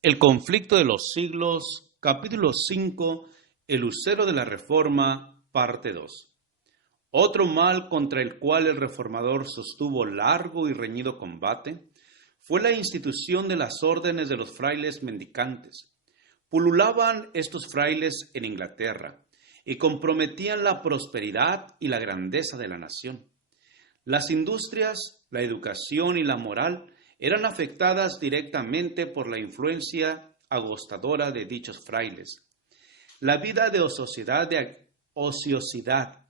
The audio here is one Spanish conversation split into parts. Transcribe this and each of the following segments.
El conflicto de los siglos, capítulo 5, el lucero de la Reforma, parte 2. Otro mal contra el cual el reformador sostuvo largo y reñido combate fue la institución de las órdenes de los frailes mendicantes. Pululaban estos frailes en Inglaterra y comprometían la prosperidad y la grandeza de la nación. Las industrias, la educación y la moral eran afectadas directamente por la influencia agostadora de dichos frailes. La vida de ociosidad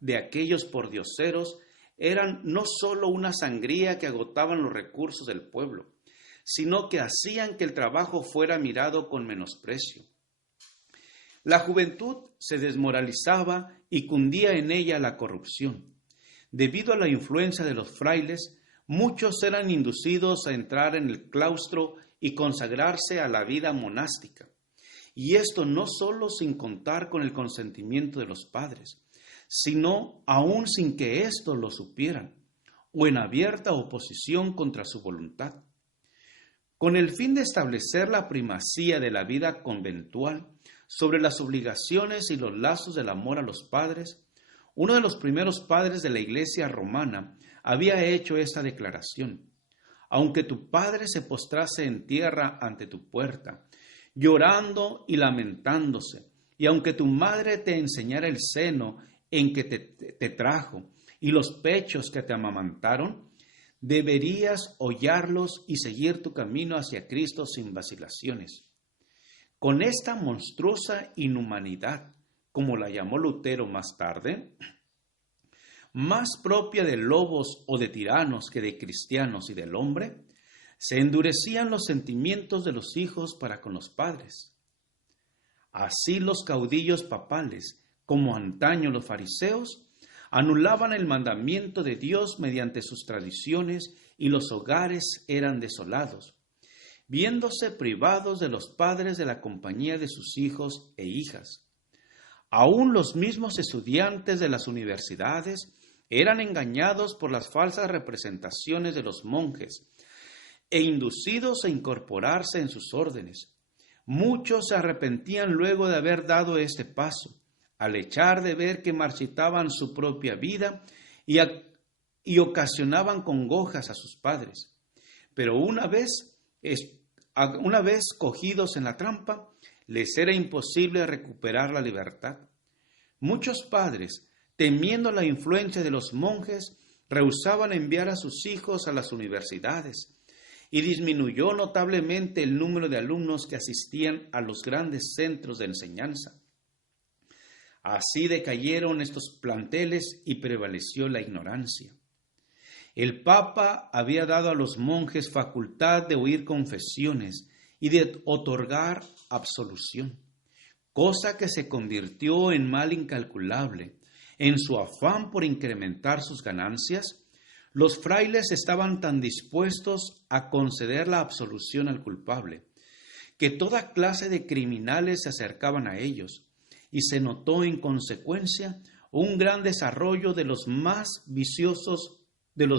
de aquellos pordioseros eran no sólo una sangría que agotaban los recursos del pueblo, sino que hacían que el trabajo fuera mirado con menosprecio. La juventud se desmoralizaba y cundía en ella la corrupción. Debido a la influencia de los frailes, muchos eran inducidos a entrar en el claustro y consagrarse a la vida monástica. Y esto no solo sin contar con el consentimiento de los padres, sino aún sin que éstos lo supieran, o en abierta oposición contra su voluntad. Con el fin de establecer la primacía de la vida conventual sobre las obligaciones y los lazos del amor a los padres, uno de los primeros padres de la Iglesia romana había hecho esta declaración: aunque tu padre se postrase en tierra ante tu puerta, llorando y lamentándose, y aunque tu madre te enseñara el seno en que te trajo y los pechos que te amamantaron, deberías hollarlos y seguir tu camino hacia Cristo sin vacilaciones. Con esta monstruosa inhumanidad, como la llamó Lutero más tarde, más propia de lobos o de tiranos que de cristianos y del hombre, se endurecían los sentimientos de los hijos para con los padres. Así los caudillos papales, como antaño los fariseos, anulaban el mandamiento de Dios mediante sus tradiciones y los hogares eran desolados, viéndose privados de los padres de la compañía de sus hijos e hijas. Aún los mismos estudiantes de las universidades eran engañados por las falsas representaciones de los monjes e inducidos a incorporarse en sus órdenes. Muchos se arrepentían luego de haber dado este paso, al echar de ver que marchitaban su propia vida y ocasionaban congojas a sus padres. Pero una vez cogidos en la trampa, les era imposible recuperar la libertad. Muchos padres, temiendo la influencia de los monjes, rehusaban enviar a sus hijos a las universidades, y disminuyó notablemente el número de alumnos que asistían a los grandes centros de enseñanza. Así decayeron estos planteles y prevaleció la ignorancia. El Papa había dado a los monjes facultad de oír confesiones y de otorgar absolución, cosa que se convirtió en mal incalculable. En su afán por incrementar sus ganancias, los frailes estaban tan dispuestos a conceder la absolución al culpable, que toda clase de criminales se acercaban a ellos, y se notó en consecuencia un gran desarrollo de los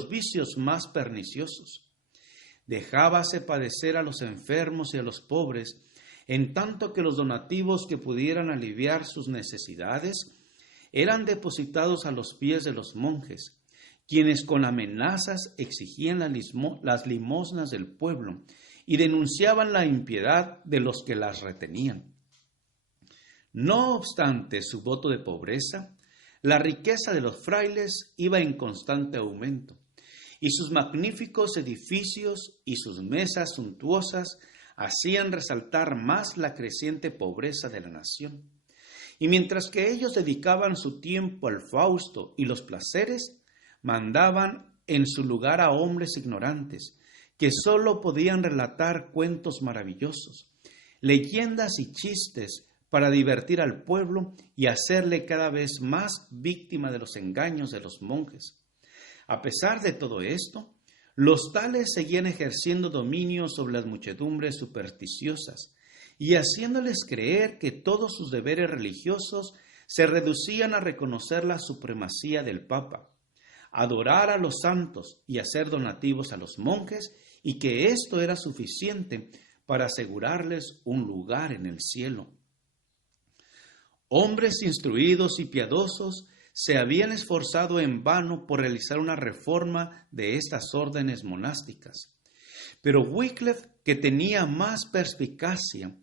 vicios más perniciosos. Dejábase padecer a los enfermos y a los pobres, en tanto que los donativos que pudieran aliviar sus necesidades eran depositados a los pies de los monjes, quienes con amenazas exigían las limosnas del pueblo y denunciaban la impiedad de los que las retenían. No obstante su voto de pobreza, la riqueza de los frailes iba en constante aumento, y sus magníficos edificios y sus mesas suntuosas hacían resaltar más la creciente pobreza de la nación. Y mientras que ellos dedicaban su tiempo al fausto y los placeres, mandaban en su lugar a hombres ignorantes, que sólo podían relatar cuentos maravillosos, leyendas y chistes para divertir al pueblo y hacerle cada vez más víctima de los engaños de los monjes. A pesar de todo esto, los tales seguían ejerciendo dominio sobre las muchedumbres supersticiosas y haciéndoles creer que todos sus deberes religiosos se reducían a reconocer la supremacía del Papa, adorar a los santos y hacer donativos a los monjes, y que esto era suficiente para asegurarles un lugar en el cielo. Hombres instruidos y piadosos se habían esforzado en vano por realizar una reforma de estas órdenes monásticas. Pero Wycliffe, que tenía más perspicacia,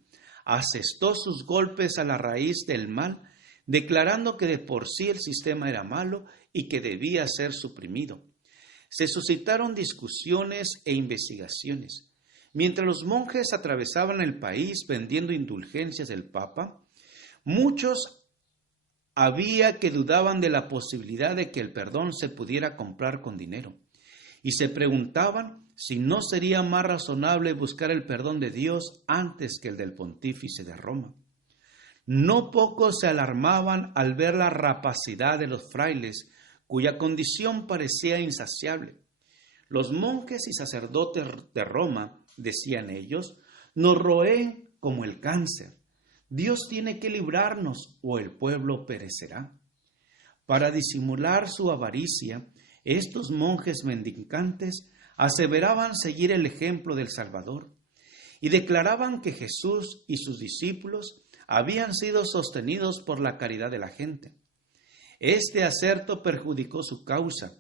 asestó sus golpes a la raíz del mal, declarando que de por sí el sistema era malo y que debía ser suprimido. Se suscitaron discusiones e investigaciones. Mientras los monjes atravesaban el país vendiendo indulgencias del Papa, muchos había que dudaban de la posibilidad de que el perdón se pudiera comprar con dinero, y se preguntaban si no sería más razonable buscar el perdón de Dios antes que el del pontífice de Roma. No pocos se alarmaban al ver la rapacidad de los frailes, cuya condición parecía insaciable. Los monjes y sacerdotes de Roma, decían ellos, nos roen como el cáncer. Dios tiene que librarnos o el pueblo perecerá. Para disimular su avaricia, estos monjes mendicantes aseveraban seguir el ejemplo del Salvador y declaraban que Jesús y sus discípulos habían sido sostenidos por la caridad de la gente. Este aserto perjudicó su causa,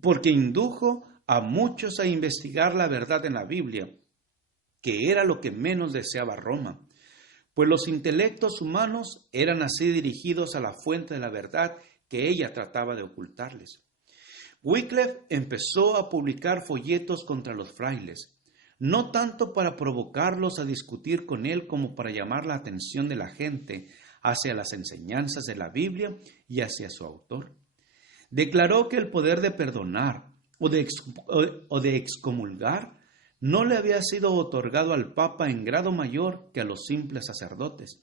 porque indujo a muchos a investigar la verdad en la Biblia, que era lo que menos deseaba Roma, pues los intelectos humanos eran así dirigidos a la fuente de la verdad que ella trataba de ocultarles. Wycliffe empezó a publicar folletos contra los frailes, no tanto para provocarlos a discutir con él como para llamar la atención de la gente hacia las enseñanzas de la Biblia y hacia su autor. Declaró que el poder de perdonar o de excomulgar no le había sido otorgado al Papa en grado mayor que a los simples sacerdotes,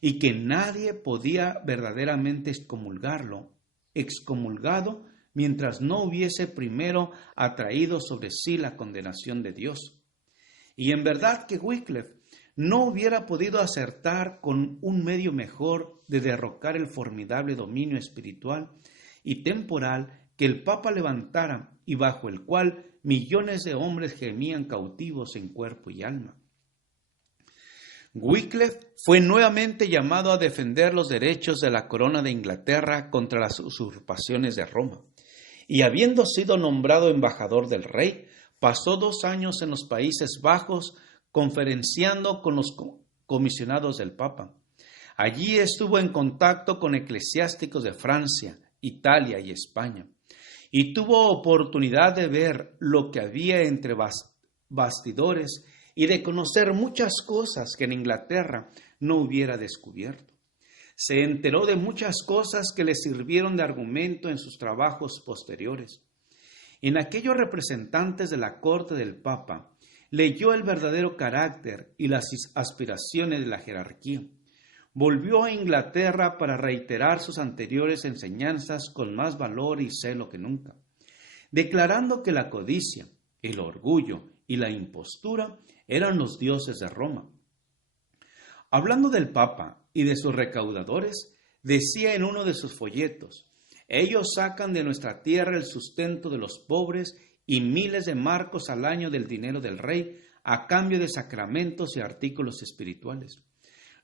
y que nadie podía verdaderamente excomulgado mientras no hubiese primero atraído sobre sí la condenación de Dios. Y en verdad que Wycliffe no hubiera podido acertar con un medio mejor de derrocar el formidable dominio espiritual y temporal que el Papa levantara y bajo el cual millones de hombres gemían cautivos en cuerpo y alma. Wycliffe fue nuevamente llamado a defender los derechos de la corona de Inglaterra contra las usurpaciones de Roma, y habiendo sido nombrado embajador del rey, pasó 2 años en los Países Bajos conferenciando con los comisionados del Papa. Allí estuvo en contacto con eclesiásticos de Francia, Italia y España, y tuvo oportunidad de ver lo que había entre bastidores y de conocer muchas cosas que en Inglaterra no hubiera descubierto. Se enteró de muchas cosas que le sirvieron de argumento en sus trabajos posteriores. En aquellos representantes de la corte del Papa, leyó el verdadero carácter y las aspiraciones de la jerarquía. Volvió a Inglaterra para reiterar sus anteriores enseñanzas con más valor y celo que nunca, declarando que la codicia, el orgullo y la impostura eran los dioses de Roma. Hablando del Papa y de sus recaudadores, decía en uno de sus folletos: ellos sacan de nuestra tierra el sustento de los pobres y miles de marcos al año del dinero del rey a cambio de sacramentos y artículos espirituales,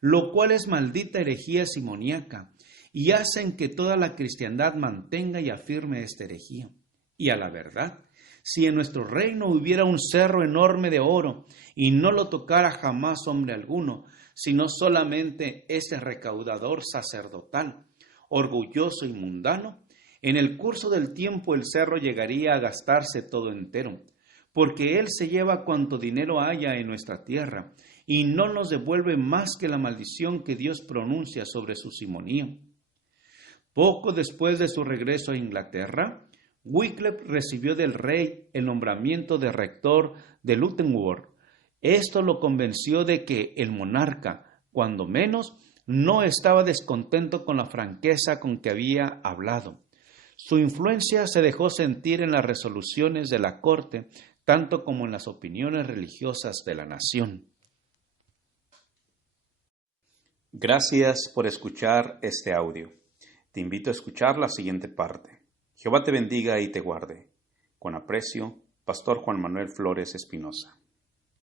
lo cual es maldita herejía simoníaca, y hacen que toda la cristiandad mantenga y afirme esta herejía. Y a la verdad, si en nuestro reino hubiera un cerro enorme de oro, y no lo tocara jamás hombre alguno, sino solamente ese recaudador sacerdotal, orgulloso y mundano, en el curso del tiempo el cerro llegaría a gastarse todo entero, porque él se lleva cuanto dinero haya en nuestra tierra, y no nos devuelve más que la maldición que Dios pronuncia sobre su simonía. Poco después de su regreso a Inglaterra, Wycliffe recibió del rey el nombramiento de rector de Luttenworth. Esto lo convenció de que el monarca, cuando menos, no estaba descontento con la franqueza con que había hablado. Su influencia se dejó sentir en las resoluciones de la corte, tanto como en las opiniones religiosas de la nación. Gracias por escuchar este audio. Te invito a escuchar la siguiente parte. Jehová te bendiga y te guarde. Con aprecio, Pastor Juan Manuel Flores Espinosa.